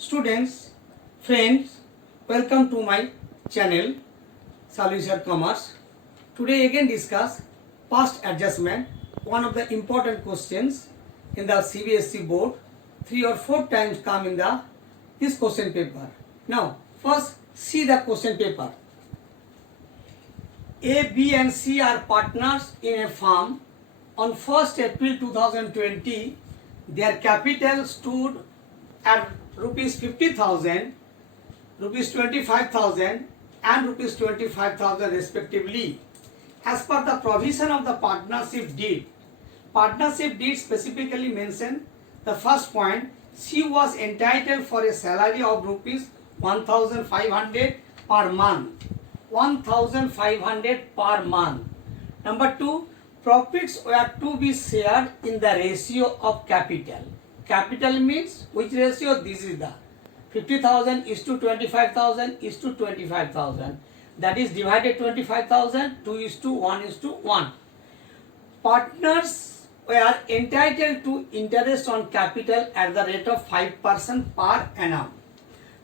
Students, friends, welcome to my channel Solution Commerce. Today again discuss past adjustment, one of the important questions in the CBSE board. 3 or 4 times come in this question paper. Now, first see the question paper. A, B and C are partners in a firm. On 1st April 2020, their capital stood at rupees 50,000, rupees 25,000 and rupees 25,000 respectively. As per the provision of the partnership deed specifically mention the first point, she was entitled for a salary of rupees 1,500 per month. 1,500 per month. Number 2, profits were to be shared in the ratio of capital. Capital means which ratio? This is the 50,000 is to 25,000 is to 25,000. That is divided 25,000, 2 is to 1 is to 1. Partners were entitled to interest on capital at the rate of 5% per annum.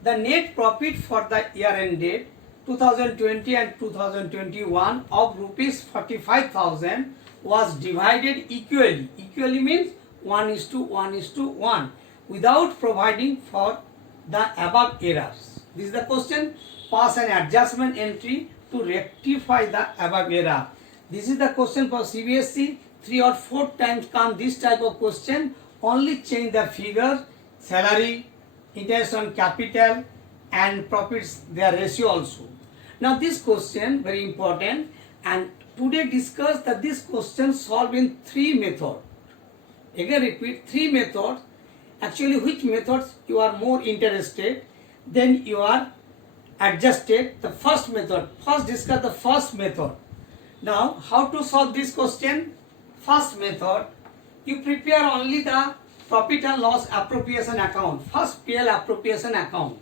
The net profit for the year ended 2020 and 2021 of rupees 45,000 was divided equally. Equally means 1 is to 1 is to 1 without providing for the above errors. This is the question. Pass an adjustment entry to rectify the above error. This is the question for CBSE. 3 or 4 times come this type of question. Only change the figure, salary, interest on capital and profits, their ratio also. Now this question very important, and today discuss that this question solved in 3 methods. Again repeat, 3 methods. Actually which methods you are more interested, then you are adjusted the first method. First discuss the first method. Now how to solve this question? First method, you prepare only the profit and loss appropriation account. First PL appropriation account.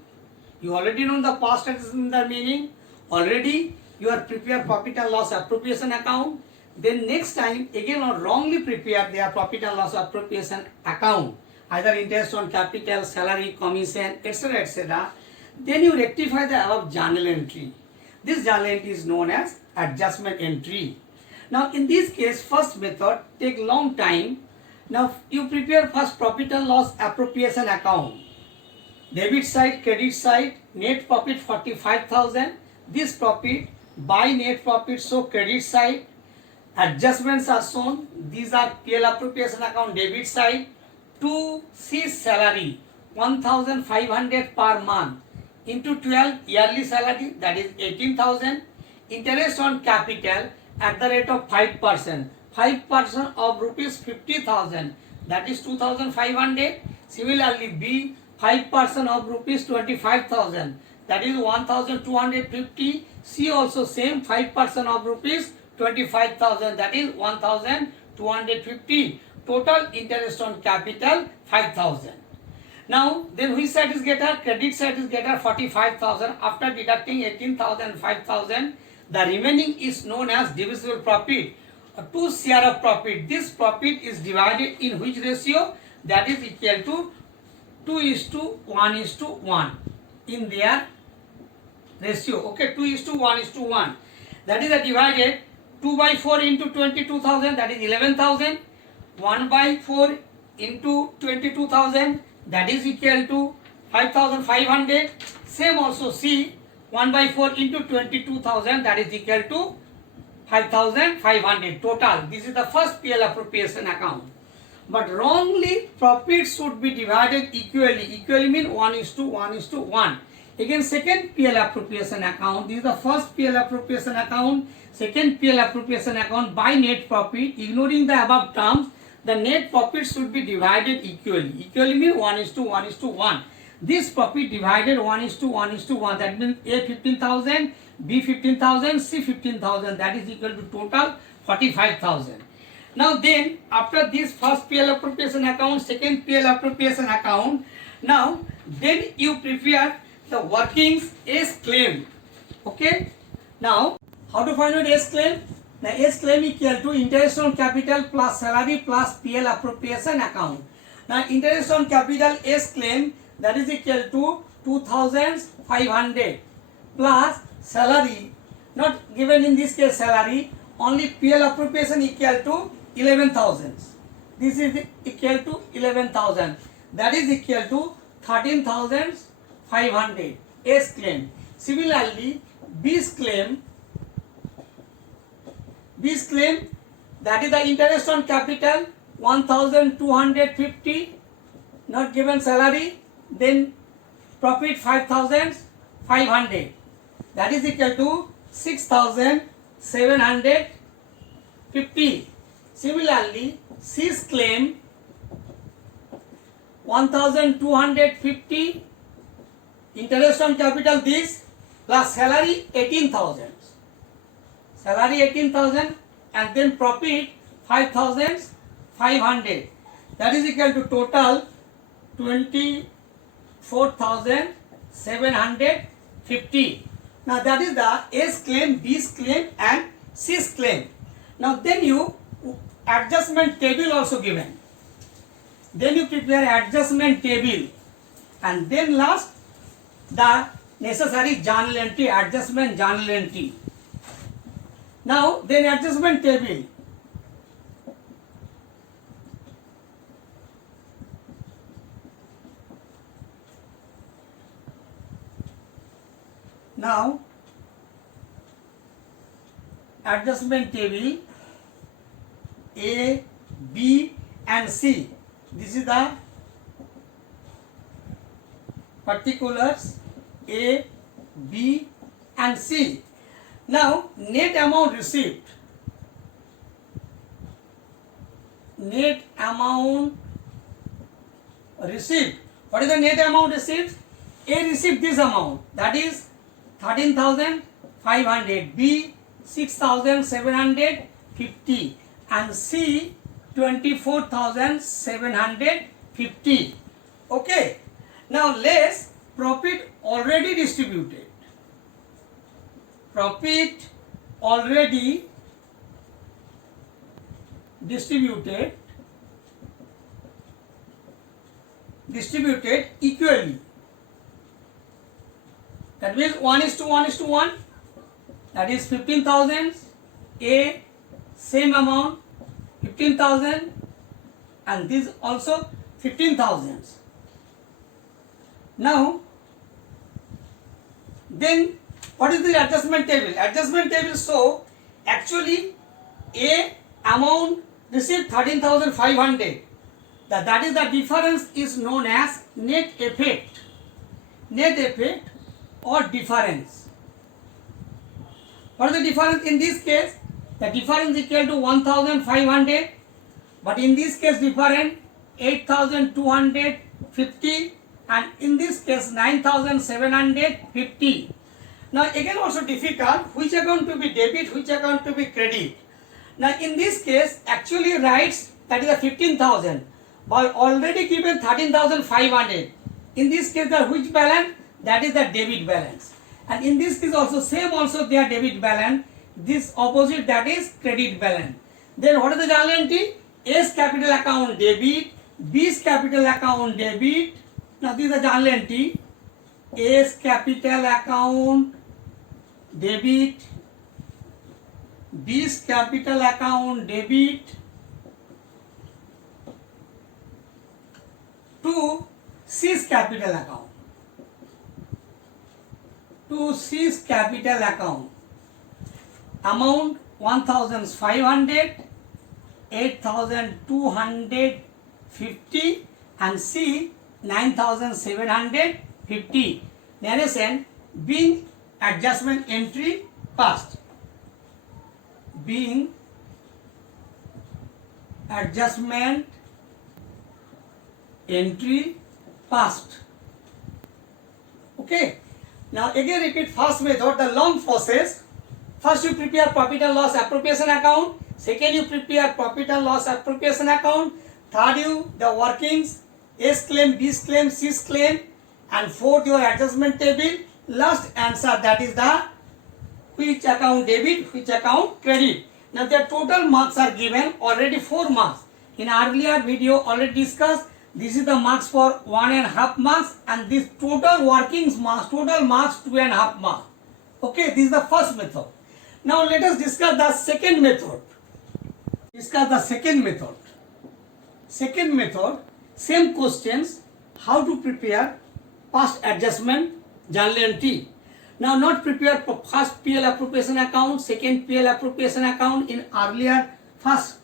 You already know the past adjustment, the meaning. Already you are prepared profit and loss appropriation account. Then next time again or wrongly prepare their profit and loss appropriation account, either interest on capital, salary, commission, etc. etc. Then you rectify the above journal entry. This journal entry is known as adjustment entry. Now in this case, first method take long time. Now you prepare first profit and loss appropriation account. Debit side, credit side, net profit 45,000. This profit by net profit, so credit side. Adjustments are shown. These are PL appropriation account debit side. To C salary 1,500 per month into 12 yearly salary, that is 18,000. Interest on capital at the rate of 5%. 5% of rupees 50,000, that is 2,500. Similarly B, 5% of rupees 25,000, that is 1,250. C also same, 5% of rupees 25,000, that is 1,250. Total interest on capital 5,000. Now then which side is getter? Credit side is getter 45,000. After deducting 18,000, 5,000, the remaining is known as divisible profit. 2 share of profit. This profit is divided in which ratio? That is equal to 2 is to 1 is to 1 in their ratio. Okay, 2 is to 1 is to 1. That is divided 2 by 4 into 22,000, that is 11,000. 1 by 4 into 22,000, that is equal to 5,500. Same also C, 1 by 4 into 22,000, that is equal to 5,500 total. This is the first PL appropriation account. But wrongly, profit should be divided equally. Equally means 1 is to 1 is to 1. Again second PL appropriation account. This is the first PL appropriation account. Second PL appropriation account by net profit. Ignoring the above terms, the net profit should be divided equally. Equally means 1 is to 1 is to 1. This profit divided 1 is to 1 is to 1. That means A 15,000, B 15,000, C 15,000. That is equal to total 45,000. Now then after this first PL appropriation account, second PL appropriation account, now then you prepare the workings S claim. Okay. Now how to find out S claim? The S claim equal to interest on capital plus salary plus PL appropriation account. Now interest on capital S claim, that is equal to 2500 plus salary, not given in this case salary, only PL appropriation equal to 11,000. This is equal to 11,000, that is equal to 13,500 S claim. Similarly, B's claim, that is the interest on capital 1,250, not given salary, then profit 5,500, that is equal to 6,750. Similarly, C's claim 1,250, interest on capital this, plus salary 18,000, and then profit 5,500, that is equal to total 24,750. Now that is the A's claim, B's claim and C's claim. Now then you adjustment table also given. Then you prepare adjustment table, and then last the necessary journal entry, adjustment journal entry. Now then adjustment table. Now adjustment table A, B and C. This is the particulars A, B and C. Now net amount received. Net amount received. What is the net amount received? A received this amount, that is 13,500, B 6,750 and C 24,750. Okay. Now less profit already distributed. Profit already distributed equally. That means 1:1:1. That is 15,000. A same amount 15,000, and this also 15,000. Now then what is the adjustment table? Adjustment table show actually A amount received 13,500. That is the difference is known as net effect. Net effect or difference. What is the difference in this case? The difference is equal to 1,500, but in this case different 8,250, and in this case 9,750. Now again also difficult, which account to be debit, which account to be credit. Now in this case actually writes that is the 15,000, but already given 13,500. In this case the which balance? That is the debit balance. And in this case also same, also their debit balance. This opposite, that is credit balance. Then what is the journal entry? A's capital account debit, B's capital account debit. Now this is the journal entry. A's capital account debit, B's capital account debit to C's capital account. To C's capital account. Amount 1,500, 8,250 and C 9,750. Narration: being adjustment entry passed. Being adjustment entry passed. Okay. Now again repeat first method, the long process. First you prepare profit and loss appropriation account. Second you prepare profit and loss appropriation account. Third you the workings, A's claim, B's claim, C's claim, and fourth your adjustment table. Last answer, that is the which account debit, which account credit. Now their total marks are given already 4 marks. In earlier video already discussed This is the marks for 1.5 marks, and this total workings marks, total marks 2.5 marks. Okay, this is the first method. Now let us discuss the second method. Second method, same questions, how to prepare past adjustment journal entry. Now not prepare for first PL appropriation account, second PL appropriation account in earlier first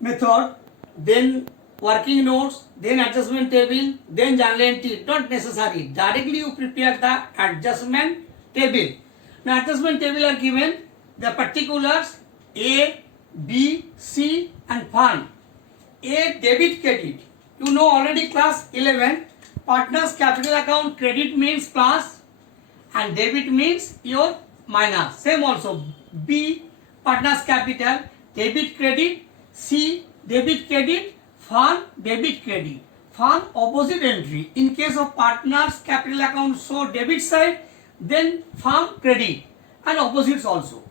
method, then working notes, then adjustment table, then journal entry. Not necessary. Directly you prepare the adjustment table. Now adjustment table are given the particulars A, B, C and fund. A, debit credit. You know already class 11. Partners capital account, credit means plus and debit means your minus. Same also. B, partners capital, debit credit. C, debit credit. Fund, debit credit. Fund opposite entry. In case of partners capital account, so debit side, then fund credit and opposites also.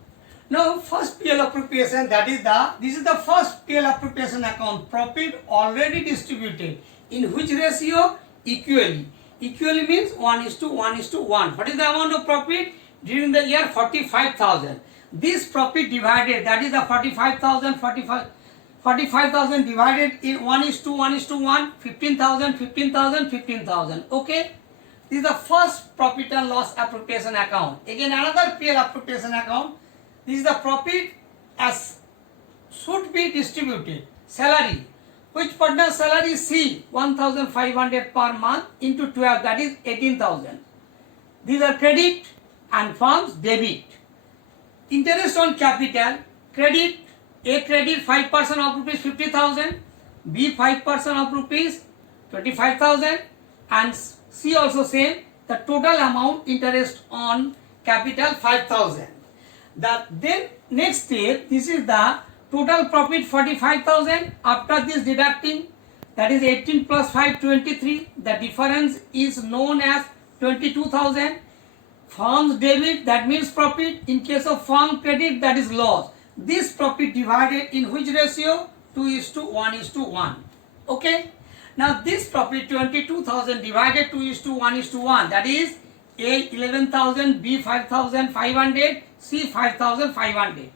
Now first PL appropriation, this is the first PL appropriation account. Profit already distributed. In which ratio? Equally. Equally means 1:1:1. What is the amount of profit during the year? 45,000. This profit divided, that is the 45,000 divided in 1:1:1, 15,000, 15,000, 15,000. Okay. This is the first profit and loss appropriation account. Again another PL appropriation account. This is the profit as should be distributed. Salary. Which partner salary? C, 1,500 per month into 12, that is 18,000. These are credit and funds debit. Interest on capital, credit, A credit 5% of rupees 50,000, B 5% of rupees 25,000 and C also same, the total amount interest on capital 5,000. Then next step, this is the total profit 45,000. After this deducting, that is 18 plus 5, 23. The difference is known as 22,000. Firm's debit, that means profit. In case of firm credit, that is loss. This profit divided in which ratio? 2:1:1. Okay. Now this profit 22,000 divided 2:1:1. That is A 11,000, B 5,500, C 5,500.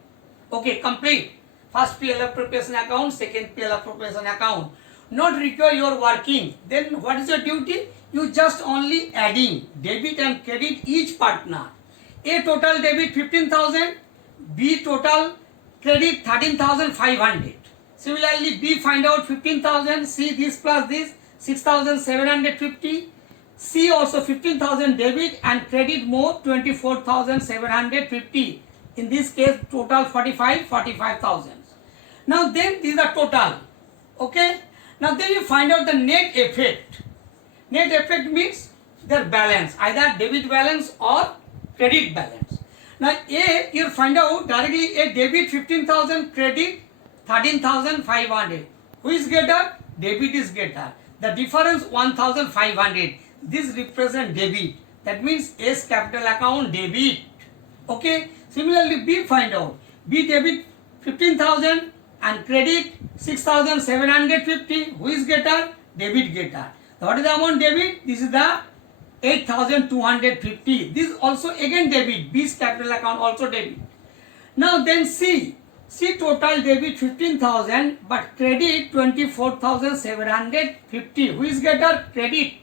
Okay, complete. First PL appropriation account, second PL appropriation account. Not require your working. Then what is your duty? You just only adding debit and credit each partner. A total debit 15,000, B total credit 13,500. Similarly, B find out 15,000, C this plus this 6,750. C also 15,000 debit and credit more 24,750. In this case, total 45,000. Now then these are total. Okay. Now then you find out the net effect. Net effect means their balance, either debit balance or credit balance. Now A, you find out directly a debit 15,000, credit 13,500. Who is greater? Debit is greater. The difference 1,500. This represents debit. That means S capital account debit. Okay. Similarly, B find out. B debit 15,000 and credit 6,750. Who is greater? Debit greater. What is the amount debit? This is the 8,250. This also again debit. B's capital account also debit. Now then C. C total debit 15,000 but credit 24,750. Who is greater? Credit.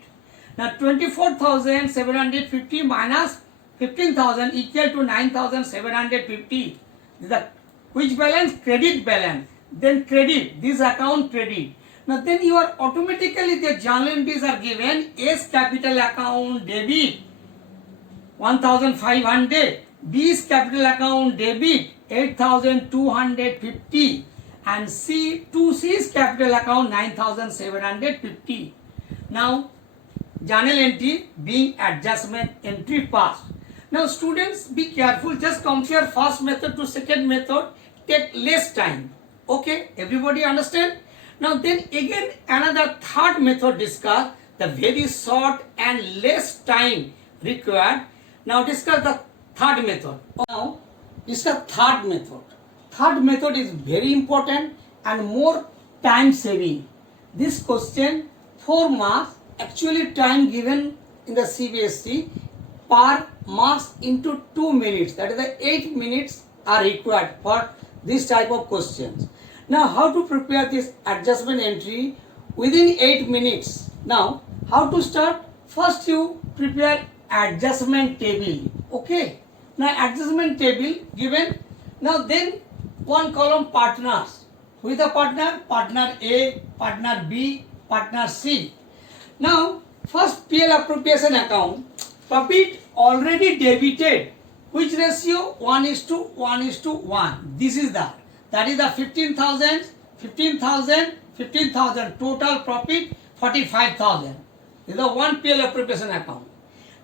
Now 24,750 minus 15,000 equal to 9,750. This is the which balance? Credit balance. Then credit. This account credit. Now then you are automatically the journal entries are given. S capital account debit 1,500. B's capital account debit 8,250 and C's capital account 9,750. Now journal entry being adjustment entry passed. Now students be careful, just compare first method to second method, take less time. Okay, everybody understand? Now then again another third method discuss, the very short and less time required. Now discuss the third method. Now discuss third method. Third method is very important and more time saving. This question 4 marks, actually time given in the CBSE per marks into 2 minutes, that is the 8 minutes are required for this type of questions. Now how to prepare this adjustment entry within 8 minutes? Now how to start? First you prepare adjustment table. Okay, now adjustment table given. Now then one column partners. Who is the partner? Partner A, partner B, partner C. Now first PL appropriation account, profit already debited. Which ratio? 1:1:1. This is that is the 15,000, 15,000, 15,000. Total profit 45,000. This is the one PL appropriation account.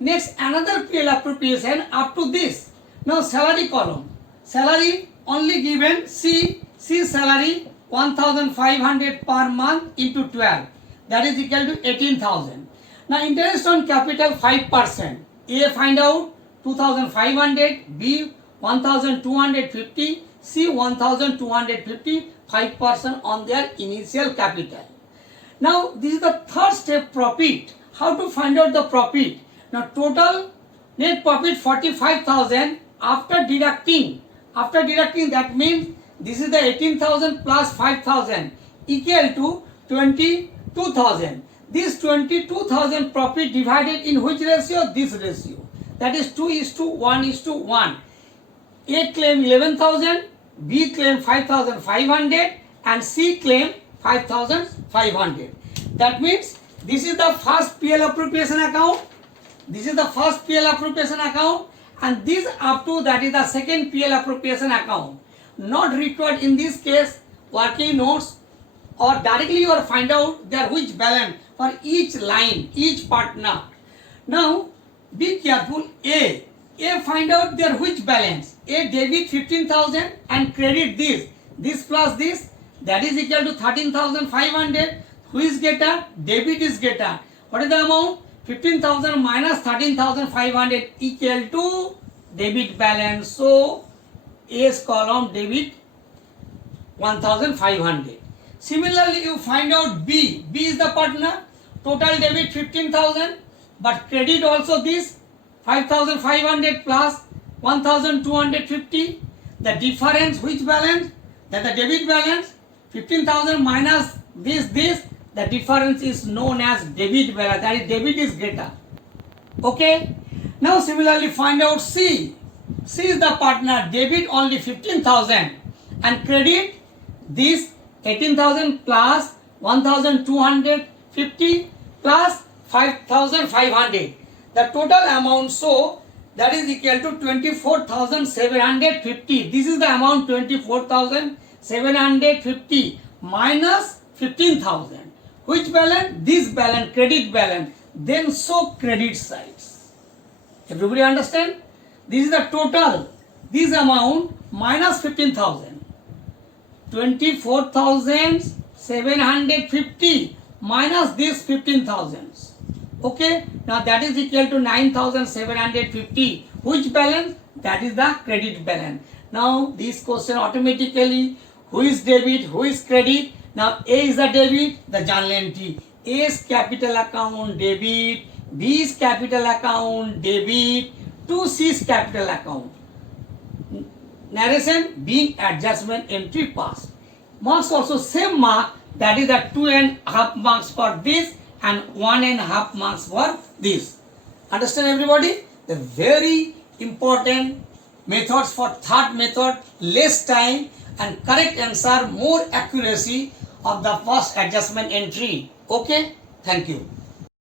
Next another PL appropriation up to this. Now salary column. Salary only given C salary 1,500 per month into 12. That is equal to 18,000. Now interest on capital 5%. A find out 2,500, B 1,250, C 1,250, 5% on their initial capital. Now this is the third step, profit. How to find out the profit? Now total net profit 45,000 after deducting, that means this is the 18,000 plus 5,000 equal to 22,000. This 22,000 profit divided in which ratio? This ratio. That is 2:1:1. A claim 11,000, B claim 5,500 and C claim 5,500. That means this is the first PL appropriation account. This is the first PL appropriation account and this up to that is the second PL appropriation account. Not required in this case working notes or directly you will find out there which balance for each line, each partner. Now be careful. A find out their which balance. A debit 15,000 and credit this plus this, that is equal to 13,500. Who is getter? Debit is getter. What is the amount? 15,000 minus 13,500 equal to debit balance. So A's column debit 1,500. Similarly you find out B is the partner. Total debit 15,000 but credit also this 5,500 plus 1,250. The difference which balance? That the debit balance 15,000 minus this, the difference is known as debit balance. That is debit is greater. Okay. Now similarly find out C. C is the partner. Debit only 15,000 and credit this 18,000 plus 1,250 plus 5,500. The total amount so that is equal to 24,750. This is the amount 24,750 minus 15,000. Which balance? This balance, credit balance. Then show credit sides. Everybody understand? This is the total. This amount minus 15,000. 24,750 minus this 15,000. Okay. Now that is equal to 9,750. Which balance? That is the credit balance. Now this question automatically, who is debit, who is credit? Now A is the debit, the journal entry. A's capital account debit, B's capital account debit, to C's capital account. Narration being adjustment entry passed. Marks also same mark, that is the 2.5 marks for this and 1.5 marks for this. Understand everybody? The very important methods for third method, less time and correct answer, more accuracy of the first adjustment entry. Okay, thank you.